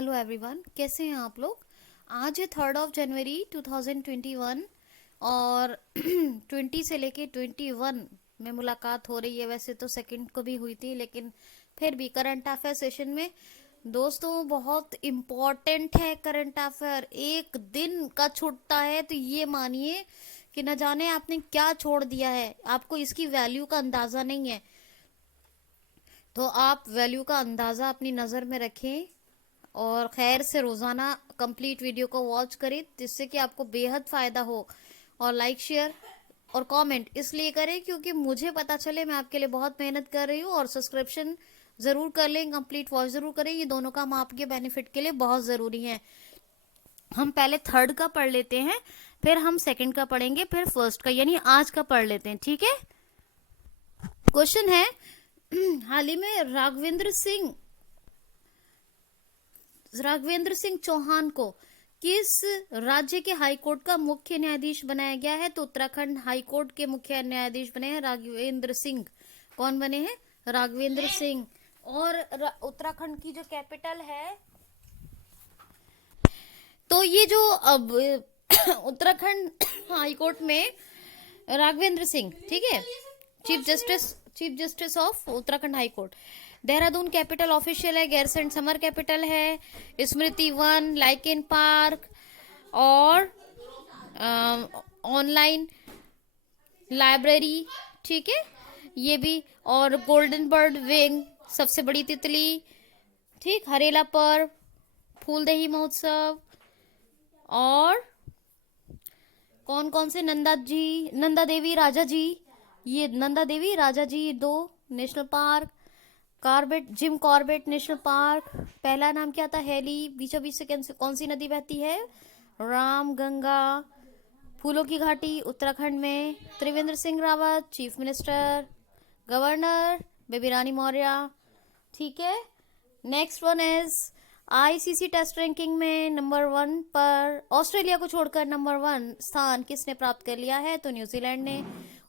Hello everyone, कैसे हैं आप लोग। आज है 3 जनवरी 2021 और 20 से लेके 21 में मुलाकात हो रही है। वैसे तो सेकंड को भी हुई थी, लेकिन फिर भी करंट अफेयर सेशन में दोस्तों बहुत इम्पोर्टेंट है। करंट अफेयर एक दिन का छूटता है तो ये मानिए कि न जाने आपने क्या छोड़ दिया है, आपको इसकी वैल्यू का अंदाजा नहीं है। तो आप वैल्यू का अंदाजा अपनी नज़र में रखें और खैर से रोज़ाना कंप्लीट वीडियो को वॉच करें, जिससे कि आपको बेहद फ़ायदा हो। और लाइक, शेयर और कमेंट इसलिए करें क्योंकि मुझे पता चले मैं आपके लिए बहुत मेहनत कर रही हूँ। और सब्सक्रिप्शन ज़रूर कर लें, कंप्लीट वॉच ज़रूर करें, ये दोनों काम आपके बेनिफिट के लिए बहुत ज़रूरी है। हम पहले थर्ड का पढ़ लेते हैं, फिर हम सेकंड का पढ़ेंगे, फिर फर्स्ट का यानी आज का पढ़ लेते हैं, ठीक है। क्वेश्चन है हाल ही में राघवेंद्र सिंह चौहान को किस राज्य के हाईकोर्ट का मुख्य न्यायाधीश बनाया गया है। तो उत्तराखंड हाईकोर्ट के मुख्य न्यायाधीश बने हैं राघवेंद्र सिंह। कौन बने हैं? राघवेंद्र सिंह। और उत्तराखंड की जो कैपिटल है, तो ये जो अब उत्तराखंड हाईकोर्ट में राघवेंद्र सिंह, ठीक है, chief justice of Uttarakhand high court. Dehradun capital official है, गैरसैंण समर कैपिटल है, स्मृति वन, लाइकेन पार्क और ऑनलाइन लाइब्रेरी, ठीक है, ये भी। और गोल्डन बर्ड विंग, सबसे बड़ी तितली, ठीक, हरेला पर्व, फूलदेही महोत्सव, और कौन कौन से नंदा देवी राजा जी, ये नंदा देवी राजा जी 2 national park, Jim Corbett national park, पहला नाम क्या था? हेली, बीचों बीच से कौन सी नदी बहती है? राम गंगा, फूलों की घाटी उत्तराखंड में, Trivendra Singh Rawat chief minister, governor Baby Rani Maurya, ठीक है। Next one is ICC test ranking में नंबर 1 पर ऑस्ट्रेलिया को छोड़कर नंबर 1 स्थान किसने प्राप्त कर लिया है? तो न्यूजीलैंड ने।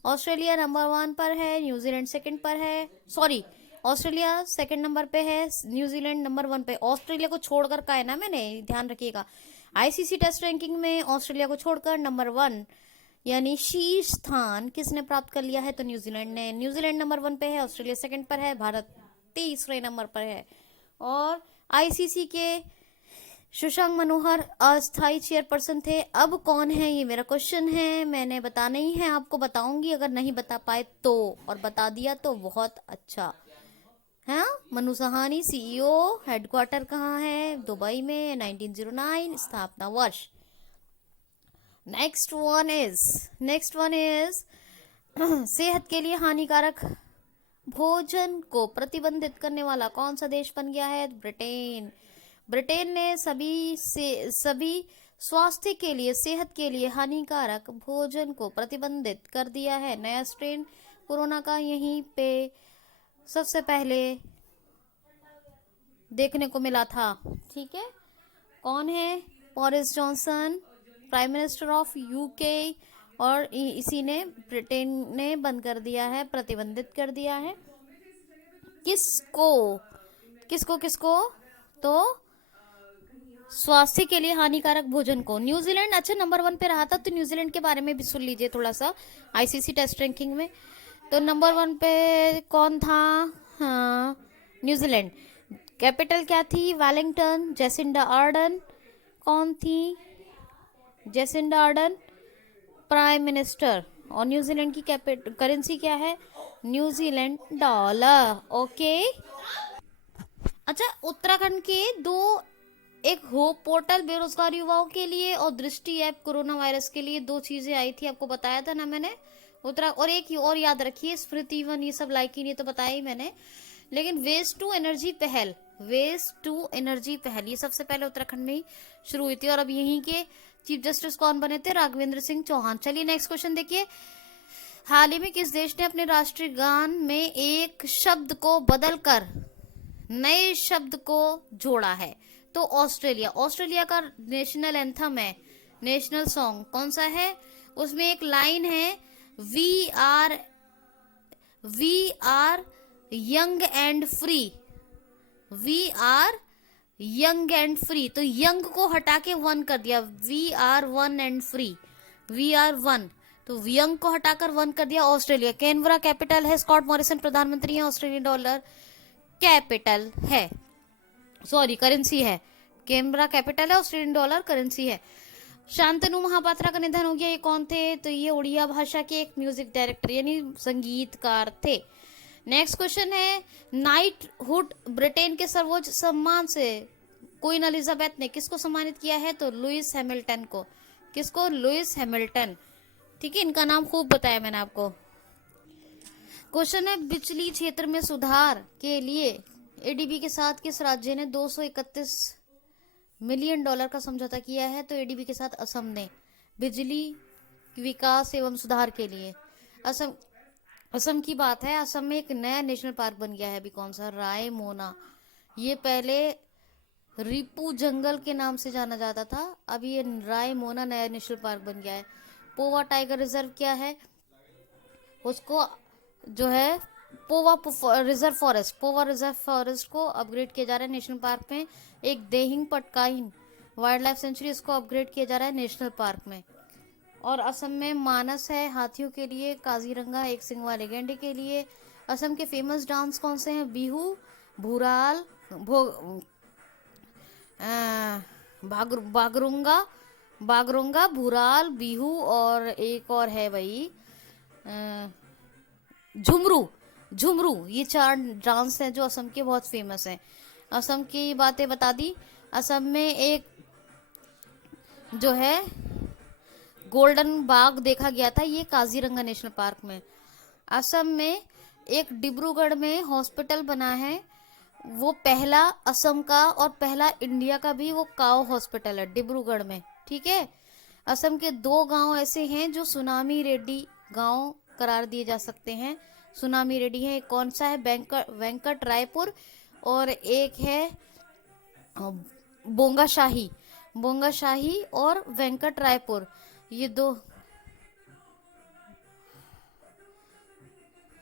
ऑस्ट्रेलिया नंबर 1 पर है, न्यूजीलैंड सेकंड पर है। सॉरी, ऑस्ट्रेलिया सेकंड नंबर पे है, न्यूजीलैंड नंबर 1 पे। ऑस्ट्रेलिया को छोड़कर का है ना, मैंने ध्यान रखिएगा। आईसीसी टेस्ट रैंकिंग में ऑस्ट्रेलिया को छोड़कर नंबर 1 यानी शीर्ष स्थान किसने प्राप्त कर लिया है? तो न्यूजीलैंड ने। न्यूजीलैंड नंबर 1 पे है, ऑस्ट्रेलिया सेकंड पर है, भारत तीसरे नंबर पर है। और आईसीसी के शशांक मनोहर अस्थायी चेयरपर्सन थे। अब कौन है, ये मेरा क्वेश्चन है, मैंने बताना ही है, आपको बताऊंगी अगर नहीं बता पाए तो, और बता दिया तो बहुत अच्छा है। मनु सहानी सीईओ, हेडक्वार्टर कहाँ है? दुबई में, 1909 स्थापना वर्ष। नेक्स्ट वन इज सेहत के लिए हानिकारक भोजन को प्रतिबंधित करने वाला कौन सा देश बन गया है? ब्रिटेन ने सभी स्वास्थ्य के लिए, सेहत के लिए हानिकारक भोजन को प्रतिबंधित कर दिया है। नया स्ट्रेन कोरोना का यहीं पे सबसे पहले देखने को मिला था, ठीक है। कौन है? Boris Johnson, prime minister of UK, और इसी ने, ब्रिटेन ने बंद कर दिया है, प्रतिबंधित कर दिया है। किसको? तो स्वास्थ्य के लिए हानिकारक भोजन को। न्यूजीलैंड अच्छा नंबर 1 पे रहा था, तो न्यूजीलैंड के बारे में भी सुन लीजिए थोड़ा सा आईसीसी टेस्ट रैंकिंग में। तो नंबर 1 पे कौन था? हाँ, न्यूजीलैंड। कैपिटल क्या थी? वेलिंगटन। जेसिंडा आर्डन कौन थी? Jacinda Ardern prime minister. और न्यूजीलैंड की करेंसी क्या है? New Zealand dollar, okay. अच्छा, उत्तराखंड के एक होप पोर्टल बेरोजगार युवाओं के लिए और दृष्टि ऐप कोरोना वायरस के लिए 2 चीजें आई थी, आपको बताया था ना मैंने। और एक और याद रखिए, स्मृति वन, ये सब लाइक ही नहीं तो बताया ही मैंने। लेकिन वेस्ट टू एनर्जी पहल ये सबसे पहले उत्तराखंड में ही शुरू हुई थी। और अब यहीं के चीफ जस्टिस कौन बने थे? राघवेंद्र सिंह चौहान। चलिए नेक्स्ट क्वेश्चन देखिए। हाल ही में किस देश ने अपने राष्ट्रीय गान में एक शब्द को बदलकर नए शब्द को जोड़ा है? तो ऑस्ट्रेलिया का नेशनल एंथम है, नेशनल सॉन्ग कौन सा है? उसमें एक लाइन है, we are young and free, we are young and free, तो यंग को हटा के वन कर दिया, we are one and free, we are one, तो यंग को हटाकर वन कर दिया। ऑस्ट्रेलिया, कैनबरा कैपिटल है, स्कॉट मॉरिसन प्रधानमंत्री है, ऑस्ट्रेलियन डॉलर कैपिटल है, सॉरी करेंसी है, कैनबरा कैपिटल है, ऑस्ट्रेलियन डॉलर करेंसी है। शांतनु महापात्रा का निधन हो गया, ये कौन थे? तो ये उड़िया भाषा के एक म्यूजिक डायरेक्टर यानी संगीतकार थे। नेक्स्ट क्वेश्चन है, नाइटहुड ब्रिटेन के सर्वोच्च सम्मान से क्वीन एलिजाबेथ ने किसको सम्मानित किया है? तो लुइस हैमिल्टन को। किसको? Lewis Hamilton. ठीक है, इनका नाम खूब बताया मैंने आपको। क्वेश्चन है, बिजली क्षेत्र में सुधार के लिए एडीबी के साथ किस राज्य ने 231 मिलियन डॉलर का समझौता किया है? तो एडीबी के साथ असम ने, बिजली विकास एवं सुधार के लिए। असम की बात है, असम में एक नया नेशनल पार्क बन गया है अभी, कौन सा? रायमोना। ये पहले रिपू जंगल के नाम से जाना जाता था, अब ये रायमोना नया नेशनल पार्क बन गया है। पोवा टाइगर रिजर्व क्या है? उसको जो है पोवा रिजर्व फॉरेस्ट को अपग्रेड किया जा रहा है नेशनल पार्क में। एक देहिंग पटकाइन वाइल्ड लाइफ सेंचुरी, इसको अपग्रेड किया जा रहा है नेशनल पार्क में। और असम में मानस है हाथियों के लिए, काजीरंगा एक सिंह वाले गैंडे के लिए। असम के फेमस डांस कौन से हैं? बिहू, भूराल, बागरुंगा, भूराल, बिहू और एक और है भाई झुमरू। ये 4 डांस हैं जो असम के बहुत फेमस हैं। असम की बातें बता दी। असम में एक जो है गोल्डन बाग देखा गया था, ये काजीरंगा नेशनल पार्क में। असम में एक डिब्रूगढ़ में हॉस्पिटल बना है, वो पहला असम का और पहला इंडिया का भी वो काओ हॉस्पिटल है डिब्रूगढ़ में। ठीक है, असम के 2 गांव ऐसे हैं जो सुनामी रेड्डी गांव करार दिए जा सकते हैं। सुनामी रेड्डी है, कौन सा है? वेंकट रायपुर, और एक है बोंगाशाही और वेंकट रायपुर, ये 2।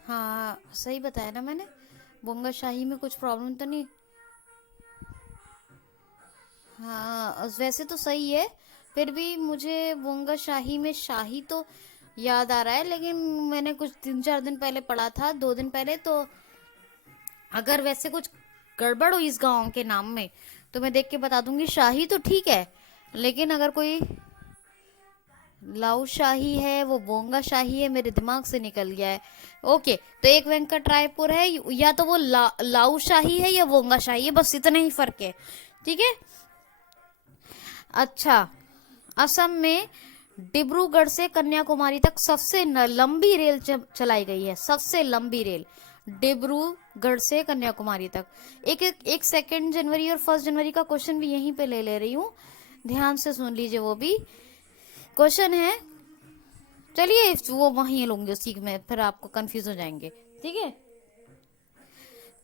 हाँ सही बताया ना मैंने, बोंगाशाही में कुछ प्रॉब्लम तो नहीं? हाँ वैसे तो सही है, फिर भी मुझे बोंगाशाही में शाही तो याद आ रहा है, लेकिन मैंने कुछ 3-4 दिन पहले पढ़ा था, 2 दिन पहले, तो अगर वैसे कुछ गड़बड़ हुई इस गांव के नाम में तो मैं देख के बता दूंगी। शाही तो ठीक है, लेकिन अगर कोई लाऊ शाही है, वो बोंगा शाही है, मेरे दिमाग से निकल गया है। ओके, तो एक वेंकट रायपुर है, या तो वो लाऊ शाही है या बोंगा शाही है, बस इतना ही फर्क है। ठीक है, अच्छा, असम में डिब्रूगढ़ से कन्याकुमारी तक सबसे लंबी रेल चलाई गई है, सबसे लंबी रेल डिब्रूगढ़ से कन्याकुमारी तक। एक 2 जनवरी और 1 जनवरी का क्वेश्चन भी यहीं पे ले रही हूँ, ध्यान से सुन लीजिए। वो भी क्वेश्चन है, चलिए वो वहीं लूंगी, उसी में फिर आपको कंफ्यूज हो जाएंगे। ठीक है,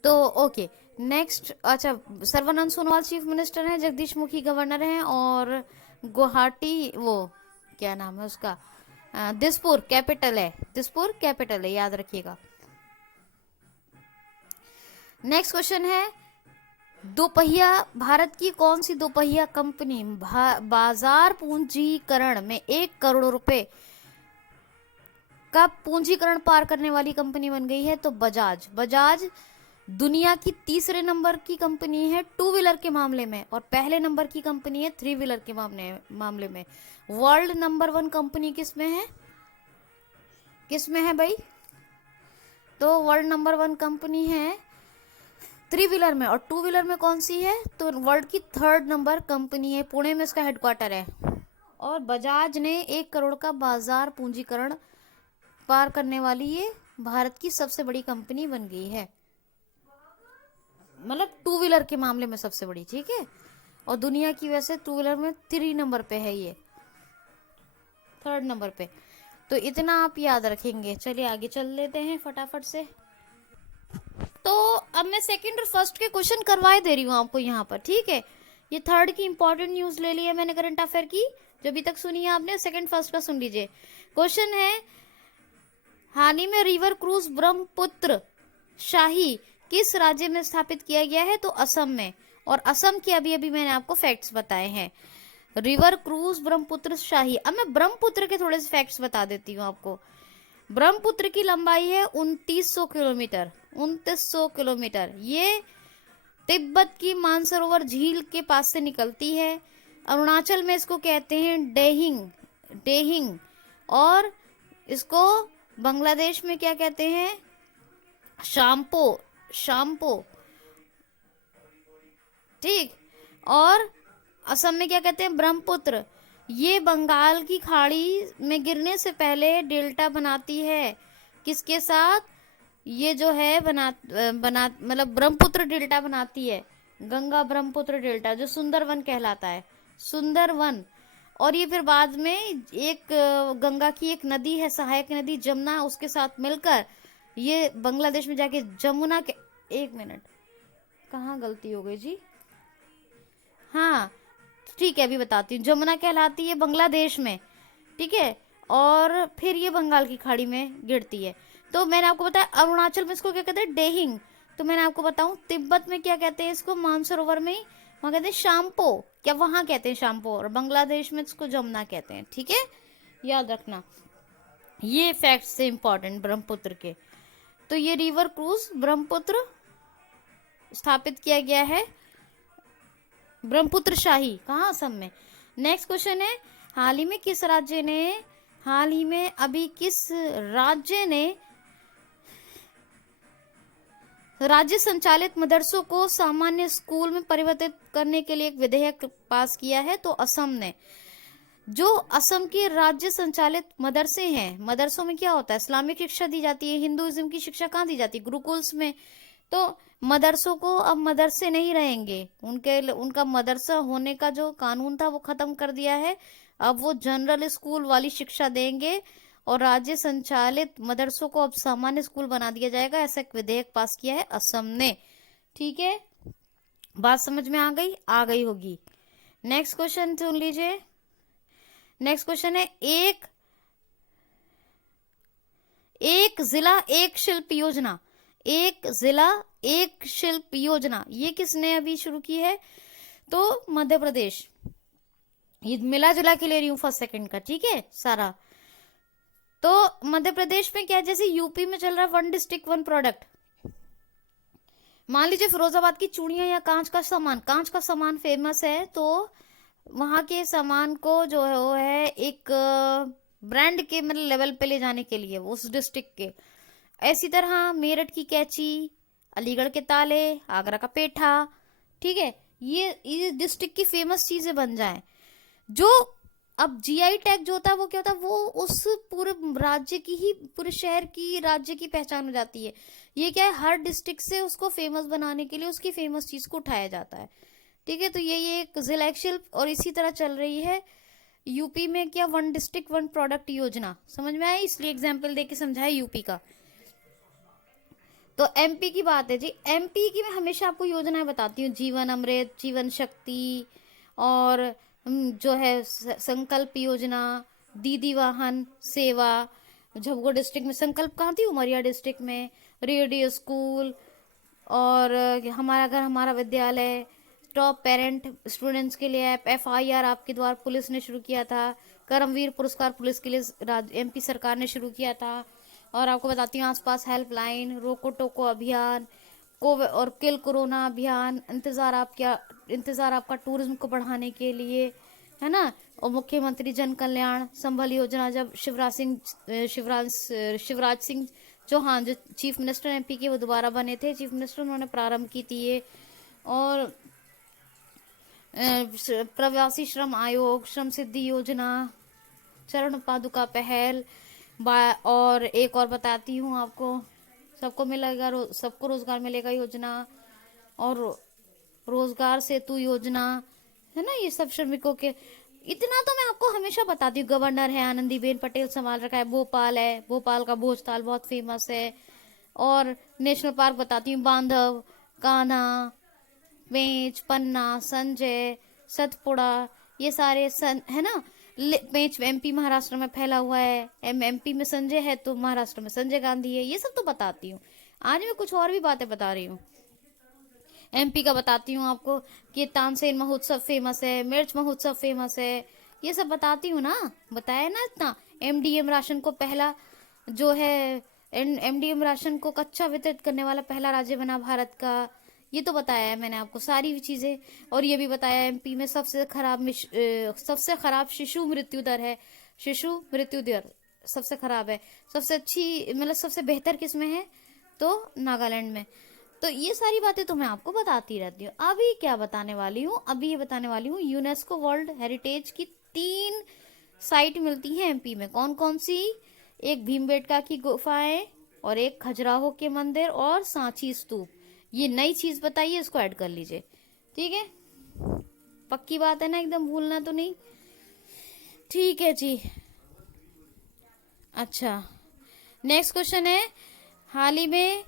तो ओके नेक्स्ट। अच्छा, सर्बानंद सोनोवाल चीफ मिनिस्टर हैं, जगदीश मुखी गवर्नर हैं, और गुवाहाटी वो क्या नाम है उसका, दिसपुर कैपिटल है, याद रखिएगा। नेक्स्ट क्वेश्चन है, दोपहिया भारत की कौन सी दोपहिया कंपनी बाजार पूंजीकरण में 1 करोड़ रुपए का पूंजीकरण पार करने वाली कंपनी बन गई है? तो बजाज दुनिया की 3रे नंबर की कंपनी है 2 व्हीलर के मामले में, और पहले नंबर की कंपनी है 3 व्हीलर के मामले में। वर्ल्ड नंबर 1 कंपनी किसमें है भाई? तो वर्ल्ड नंबर 1 कंपनी है 3 व्हीलर में, और 2 व्हीलर में कौन सी है? तो वर्ल्ड की 3rd नंबर कंपनी है, पुणे में इसका हेडक्वार्टर है। और बजाज ने 1 करोड़ का बाजार पूंजीकरण पार करने वाली ये भारत की सबसे बड़ी कंपनी बन गई है, मतलब 2 व्हीलर के मामले में सबसे बड़ी। ठीक है, और दुनिया की वैसे 2 व्हीलर में 3 नंबर पे है, ये 3rd नंबर पे। तो इतना आप याद रखेंगे। चलिए आगे चल लेते हैं फटाफट से। तो अब मैं 2nd और 1st के क्वेश्चन करवाए दे रही हूँ आपको यहाँ पर। ठीक है, ये 3rd की इंपॉर्टेंट न्यूज ले ली है मैंने करंट अफेयर की, जो अभी तक सुनी है आपने। 2nd 1st का सुन लीजिए। क्वेश्चन है, हाल ही में रिवर क्रूज ब्रह्मपुत्र शाही किस राज्य में स्थापित किया गया है? तो असम में। और असम के अभी अभी मैंने आपको फैक्ट्स बताए हैं। रिवर क्रूज ब्रह्मपुत्र शाही। अब मैं ब्रह्मपुत्र के थोड़े से फैक्ट्स बता देती हूँ आपको। ब्रह्मपुत्र की लंबाई है 2900 किलोमीटर। 2900 किलोमीटर। ये तिब्बत की मानसरोवर झील के पास से निकलती है। अरुणाचल में इसको कहते हैं डेहिंग, डेहिंग। और इसको बांग्लादेश में क्या कहते हैं? Shampoo, shampoo. ठीक। और असम में क्या कहते हैं? ब्रह्मपुत्र। ये बंगाल की खाड़ी में गिरने से पहले डेल्टा बनाती है। किसके साथ? ये जो है बना मतलब ब्रह्मपुत्र डेल्टा बनाती है। गंगा ब्रह्मपुत्र डेल्टा जो सुंदरवन कहलाता है, सुंदरवन। और ये फिर बाद में एक गंगा की एक नदी है, सहायक नदी जमुना, उसके साथ मिलकर ये बांग्लादेश में जाके जमुना के, एक मिनट, कहाँ गलती हो गई जी? हाँ ठीक है, अभी बताती हूँ। जमुना कहलाती है बांग्लादेश में, ठीक है। और फिर ये बंगाल की खाड़ी में गिरती है। तो मैंने आपको बताया अरुणाचल में इसको क्या कहते हैं? डेहिंग। तो मैंने आपको बताऊं तिब्बत में क्या कहते हैं इसको? मानसरोवर में वहां कहते हैं शाम्पो, क्या वहां कहते हैं शाम्पो, और बांग्लादेश में इसको जमुना कहते हैं। ठीक है, याद रखना ये फैक्ट से इंपॉर्टेंट ब्रह्मपुत्र के। तो ये रिवर क्रूज ब्रह्मपुत्र स्थापित किया गया है, ब्रह्मपुत्र शाही, कहाँ? असम में। नेक्स्ट क्वेश्चन है, हाल ही में किस राज्य ने, हाल ही में अभी किस राज्य ने राज्य संचालित मदरसों को सामान्य स्कूल में परिवर्तित करने के लिए एक विधेयक पास किया है? तो असम ने। जो असम के राज्य संचालित मदरसे हैं, मदरसों में क्या होता है? इस्लामिक शिक्षा दी जाती है। हिंदुइज्म की शिक्षा कहाँ दी जाती है? गुरुकुल्स में। तो मदरसों को अब मदरसे नहीं रहेंगे, उनका मदरसा होने का जो कानून था वो खत्म कर दिया है। अब वो जनरल स्कूल वाली शिक्षा देंगे और राज्य संचालित मदरसों को अब सामान्य स्कूल बना दिया जाएगा। ऐसा एक विधेयक पास किया है असम ने। ठीक है, बात समझ में आ गई? आ गई होगी। नेक्स्ट क्वेश्चन सुन लीजिए। नेक्स्ट क्वेश्चन है, एक जिला एक शिल्प योजना। एक जिला एक शिल्प योजना ये किसने अभी शुरू की है? तो मध्य प्रदेश। ये मिला जुला के ले रही हूं फर्स्ट सेकंड का, ठीक है सारा। तो मध्य प्रदेश में क्या, जैसे यूपी में चल रहा है वन डिस्ट्रिक्ट वन प्रोडक्ट। मान लीजिए फिरोजाबाद की चूड़ियां या कांच का सामान फेमस है, तो वहां के सामान को जो है वो है एक ब्रांड के मतलब लेवल पे ले जाने के लिए उस डिस्ट्रिक्ट के। ऐसी तरह मेरठ की कैंची, अलीगढ़ के ताले, आगरा का पेठा, ठीक है, ये डिस्ट्रिक्ट की फेमस चीजें बन जाएं। जो अब जीआई टैग जो होता है वो क्या होता है? वो उस पूरे राज्य की ही, पूरे शहर की, राज्य की पहचान हो जाती है। ये क्या है, हर डिस्ट्रिक्ट से उसको फेमस बनाने के लिए उसकी फेमस चीज को उठाया जाता है। ठीक है, तो ये एक जिला शिल्प। और इसी तरह चल रही है यूपी में क्या, वन डिस्ट्रिक्ट वन प्रोडक्ट योजना। समझ में आया? इसलिए एग्जाम्पल देके समझाया यूपी का। तो एमपी की बात है जी। एमपी की मैं हमेशा आपको योजनाएं बताती हूँ, जीवन अमृत, जीवन शक्ति, और जो है संकल्प योजना, दीदी वाहन सेवा। झबगो डिस्ट्रिक्ट में संकल्प कहाँ थी? उमरिया डिस्ट्रिक्ट में। रेडियो स्कूल, और हमारा घर हमारा विद्यालय, टॉप पेरेंट स्टूडेंट्स के लिए ऐप, एफआईआर आपके द्वार पुलिस ने शुरू किया था, करमवीर पुरस्कार पुलिस के लिए एमपी सरकार ने शुरू किया था। और आपको बताती हूँ आसपास हेल्पलाइन, रोको टोको अभियान, कोविड और किल कोरोना अभियान, इंतजार आपका टूरिज्म को बढ़ाने के लिए, है ना। और मुख्यमंत्री जन कल्याण संबल योजना, जब शिवराज सिंह चौहान जो चीफ मिनिस्टर एमपी के वो दोबारा बने थे चीफ मिनिस्टर, उन्होंने प्रारंभ की थी ये। और प्रवासी श्रम आयोग, श्रम सिद्धि योजना, चरण पादुका पहल, और एक और बताती हूँ आपको, सबको मिलेगा सबको रोजगार मिलेगा योजना, और रोजगार सेतु योजना, है ना। ये सब श्रमिकों के, इतना तो मैं आपको हमेशा बताती हूँ। गवर्नर है आनंदीबेन पटेल संभाल रखा है। भोपाल है, भोपाल का भोजताल बहुत फेमस है। और नेशनल पार्क बताती हूँ, बांधव, कान्हा, पेंच, पन्ना, संजय, सतपुड़ा, ये सारे है ना। पेंच एमपी महाराष्ट्र में फैला हुआ है। एमपी में संजय है तो महाराष्ट्र में संजय गांधी है। ये सब तो बताती हूँ। आज मैं कुछ और भी बातें बता रही हूँ। एमपी का बताती हूँ आपको कि तानसेन महोत्सव फेमस है, मिर्च महोत्सव फेमस है, ये सब बताती हूँ ना, बताया ना इतना। एमडीएम राशन को पहला जो है, एमडीएम राशन को कच्चा वितरित करने वाला पहला राज्य बना भारत का, ये तो बताया है मैंने आपको सारी चीजें। और ये भी बताया एमपी में सबसे खराब शिशु मृत्यु दर है, शिशु मृत्यु दर सबसे खराब है। सबसे अच्छी मतलब सबसे बेहतर किस में है, तो नागालैंड में। तो ये सारी बातें तो मैं आपको बताती रहती हूँ। अभी क्या बताने वाली हूँ, अभी ये बताने वाली हूँ यूनेस्को वर्ल्ड हेरिटेज की 3 साइट मिलती हैं एमपी में। कौन कौन सी? एक भीमबेटका की गुफाएं, और एक खजुराहो के मंदिर, और सांची स्तूप। ये नई चीज बताइए, इसको ऐड कर लीजिए, ठीक है? पक्की बात है ना, एकदम भूलना तो नहीं? ठीक है जी। अच्छा, नेक्स्ट क्वेश्चन है, हाल ही में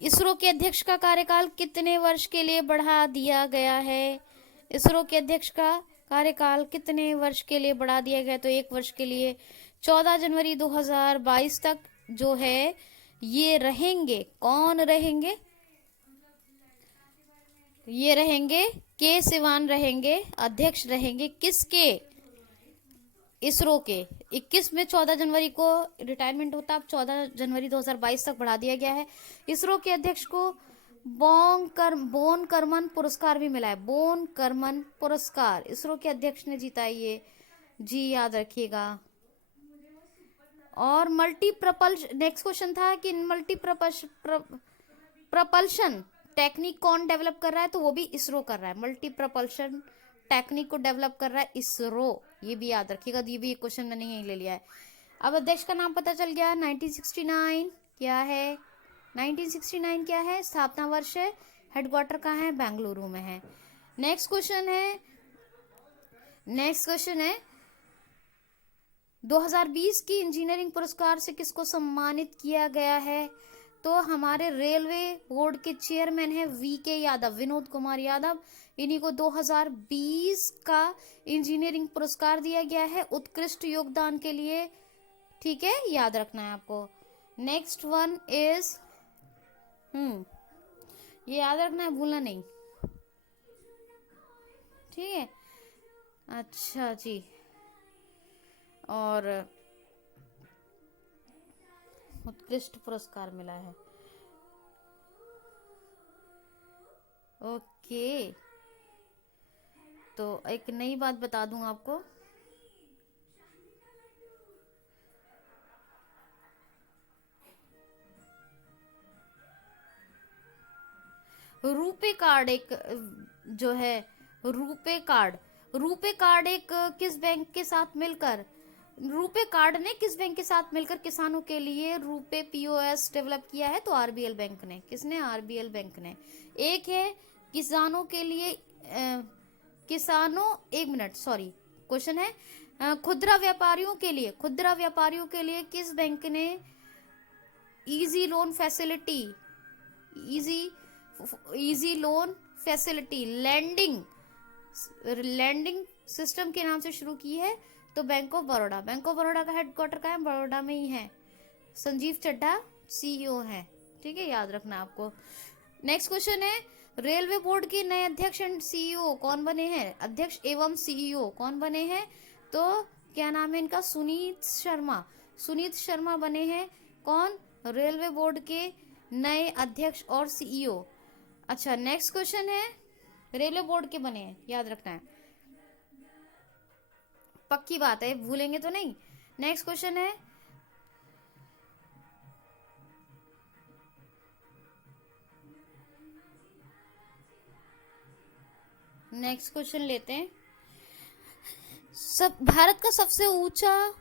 इसरो के अध्यक्ष का कार्यकाल कितने वर्ष के लिए बढ़ा दिया गया है? इसरो के अध्यक्ष का कार्यकाल कितने वर्ष के लिए बढ़ा दिया गया? तो 1 वर्ष के लिए 14 जनवरी 2022 तक जो है ये रहेंगे। कौन रहेंगे? ये रहेंगे के सिवान रहेंगे, अध्यक्ष रहेंगे किसके? इसरो के। 21 में 14 जनवरी को रिटायरमेंट होता, अब 14 जनवरी 2022 तक बढ़ा दिया गया है। इसरो के अध्यक्ष को बोन करमन पुरस्कार भी मिला है, बोन करमन पुरस्कार इसरो के अध्यक्ष ने जीता है ये, जी याद रखिएगा। और मल्टी प्रपल्शन, नेक्स्ट क्वेश्चन था कि मल्टी प्रपल्शन टेक्निक कौन डेवलप कर रहा है? तो वो भी इसरो कर रहा है। मल्टी प्रपल्शन टेक्निक को डेवलप कर रहा है इसरो, ये भी याद रखिएगा। ये भी एक क्वेश्चन मैंने यही ले लिया है। अब अध्यक्ष का नाम पता चल गया। 1969 क्या है? 1969 क्या है? स्थापना वर्ष है। हेडक्वार्टर कहाँ है? बेंगलुरु में है। नेक्स्ट क्वेश्चन है 2020 की इंजीनियरिंग पुरस्कार से किसको सम्मानित किया गया है? तो हमारे रेलवे बोर्ड के चेयरमैन है वीके यादव, विनोद कुमार यादव। इन्हीं को 2020 का इंजीनियरिंग पुरस्कार दिया गया है उत्कृष्ट योगदान के लिए, ठीक है? याद रखना है आपको। नेक्स्ट वन इज ये याद रखना है, भूलना नहीं, ठीक है? अच्छा जी, और उत्कृष्ट पुरस्कार मिला है, ओके। तो एक नई बात बता दूं आपको, रूपे कार्ड एक जो है, रूपे कार्ड एक किस बैंक के साथ मिलकर, रूपे कार्ड ने किस बैंक के साथ मिलकर किसानों के लिए रूपे पीओएस डेवलप किया है? तो आरबीएल बैंक ने। किसने? आरबीएल बैंक ने। एक है किसानों के लिए एक मिनट, सॉरी, क्वेश्चन है खुदरा व्यापारियों के लिए किस बैंक ने easy loan facility, easy loan facility lending system के नाम से शुरू की है? तो bank of Baroda. Bank of Baroda का हेडक्वार्टर कहाँ है? बड़ौदा में ही है। संजीव चड्ढा सीईओ है, ठीक है? याद रखना आपको। नेक्स्ट क्वेश्चन है, रेलवे बोर्ड के नए अध्यक्ष एंड सीईओ कौन बने हैं? अध्यक्ष एवं सीईओ कौन बने हैं? तो क्या नाम है इनका? सुनीत शर्मा बने हैं। कौन? रेलवे बोर्ड के नए अध्यक्ष और सीईओ। अच्छा, नेक्स्ट क्वेश्चन है, रेलवे बोर्ड के बने हैं, याद रखना है, पक्की बात है, भूलेंगे तो नहीं। नेक्स्ट क्वेश्चन है, नेक्स्ट क्वेश्चन लेते हैं। भारत का सबसे ऊंचा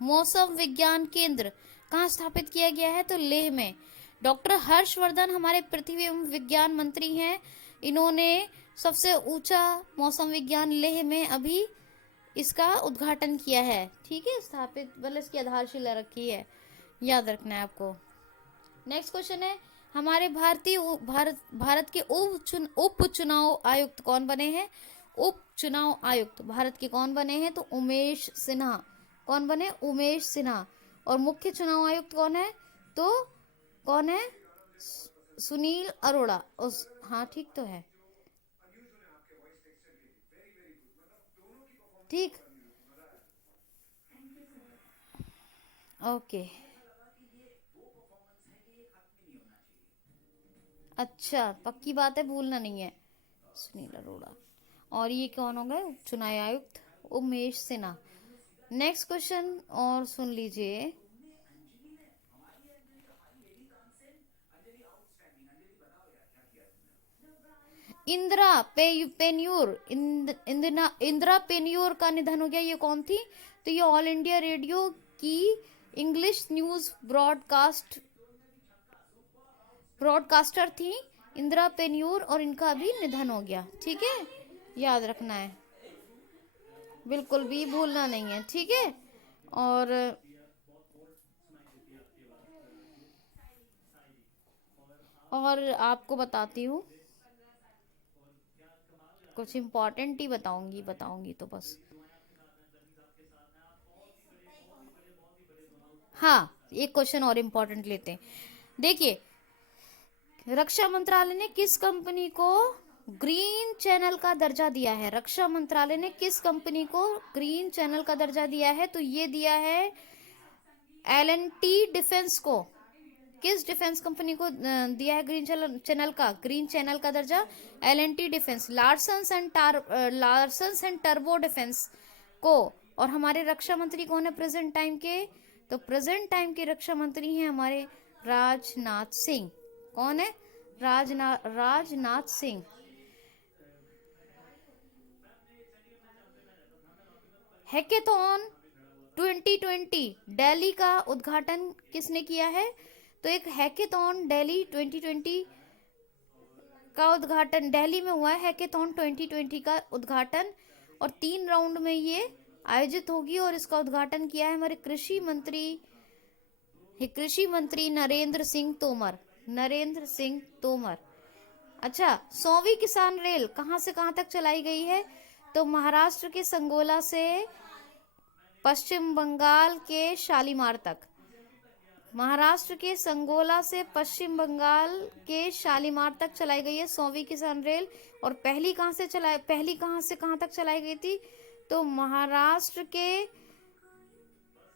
मौसम विज्ञान केंद्र कहाँ स्थापित किया गया है? तो लेह में। डॉक्टर हर्षवर्धन हमारे पृथ्वी एवं विज्ञान मंत्री हैं। इन्होंने सबसे ऊंचा मौसम विज्ञान लेह में अभी इसका उद्घाटन किया है, ठीक है? स्थापित मतलब इसकी आधारशिला रखी है, याद रखना है आपको। नेक्स्ट क्वेश्चन है, हमारे भारत के उप चुनाव आयुक्त कौन बने हैं? उप चुनाव आयुक्त भारत के कौन बने हैं? तो उमेश सिन्हा। कौन बने? उमेश सिन्हा। और मुख्य चुनाव आयुक्त कौन है? तो कौन है? सुनील अरोड़ा उस, हाँ ठीक तो है, ठीक, ओके। अच्छा, पक्की बात है, भूलना नहीं है। सुनील अरोड़ा। और ये कौन हो गए? उप चुनाव आयुक्त उमेश सिन्हा। नेक्स्ट क्वेश्चन और सुन लीजिए। इंदिरा पेन्यूर, इंदिरा पेन्यूर का निधन हो गया। ये कौन थी? तो ये ऑल इंडिया रेडियो की इंग्लिश न्यूज ब्रॉडकास्टर थी इंदिरा पेन्यूर, और इनका भी निधन हो गया। ठीक है, याद रखना है, बिल्कुल भी भूलना नहीं है। ठीक है, और आपको बताती हूँ, कुछ इम्पोर्टेंट ही बताऊंगी तो बस। हाँ, एक क्वेश्चन और इम्पोर्टेंट लेते हैं। देखिए, रक्षा मंत्रालय ने किस कंपनी को ग्रीन चैनल का दर्जा दिया है? रक्षा मंत्रालय ने किस कंपनी को ग्रीन चैनल का दर्जा दिया है? तो ये दिया है L&T डिफेंस को। किस डिफेंस कंपनी को दिया है ग्रीन चैनल का दर्जा? L&T डिफेंस, लार्सन्स एंड टर्बो डिफेंस को। और हमारे रक्षा मंत्री कौन है प्रेजेंट टाइम के? तो प्रेजेंट टाइम के रक्षा मंत्री हैं हमारे राजनाथ सिंह। कौन है? राजनाथ सिंह। हैकेथॉन 2020 दिल्ली का उद्घाटन किसने किया है? तो एक हैकेथॉन दिल्ली 2020 का उद्घाटन दिल्ली में हुआ है। हैकेथॉन 2020 का उद्घाटन, और 3 राउंड में ये आयोजित होगी, और इसका उद्घाटन किया है हमारे कृषि मंत्री नरेंद्र सिंह तोमर। अच्छा, 100वीं किसान रेल कहां से कहां तक चलाई गई है? तो महाराष्ट्र के संगोला से पश्चिम बंगाल के शालीमार तक। महाराष्ट्र के संगोला से पश्चिम बंगाल के शालीमार तक चलाई गई है 100वीं किसान रेल। और पहली कहां से कहां तक चलाई गई थी? तो महाराष्ट्र के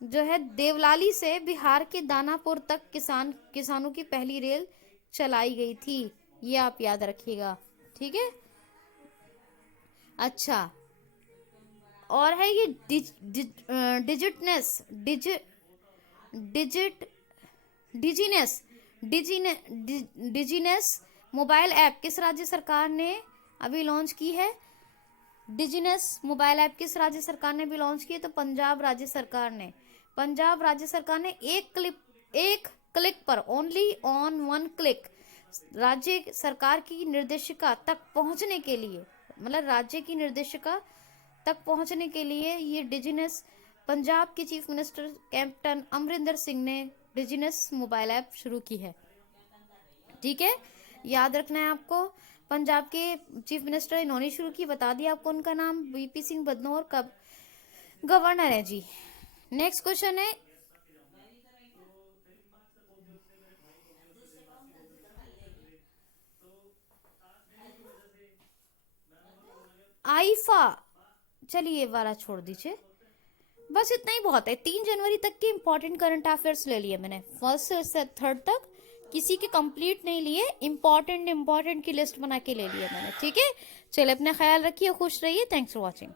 जो है देवलाली से बिहार के दानापुर तक किसानों की पहली रेल चलाई गई थी। ये आप याद रखिएगा। ठीक है, अच्छा। और है ये डिजिनेस मोबाइल ऐप किस राज्य सरकार ने अभी लॉन्च की है? डिजिनेस मोबाइल ऐप किस राज्य सरकार ने भी लॉन्च की है? तो पंजाब राज्य सरकार ने एक क्लिक पर, ओनली ऑन वन क्लिक, राज्य सरकार की निर्देशिका तक पहुंचने के लिए, मतलब राज्य की निर्देशिका तक पहुंचने के लिए ये डिजिनेस, पंजाब के chief minister captain Amarinder Singh ने डिजिनेस मोबाइल ऐप शुरू की है। ठीक है, याद रखना है आपको। पंजाब के चीफ मिनिस्टर इन्होंने शुरू की, बता दिया आपको उनका नाम, वीपी सिंह बदनौर का गवर्नर है जी। नेक्स्ट क्वेश्चन है, आईफा, चलिए ये वाला छोड़ दीजिए, बस इतना ही बहुत है। 3 जनवरी तक के इंपॉर्टेंट करंट अफेयर्स ले लिए मैंने, फर्स्ट से थर्ड तक, किसी के कंप्लीट नहीं लिए, इंपॉर्टेंट की लिस्ट बना के ले लिया मैंने। ठीक है, चलिए अपना ख्याल रखिए, खुश रहिए, थैंक्स फॉर वॉचिंग।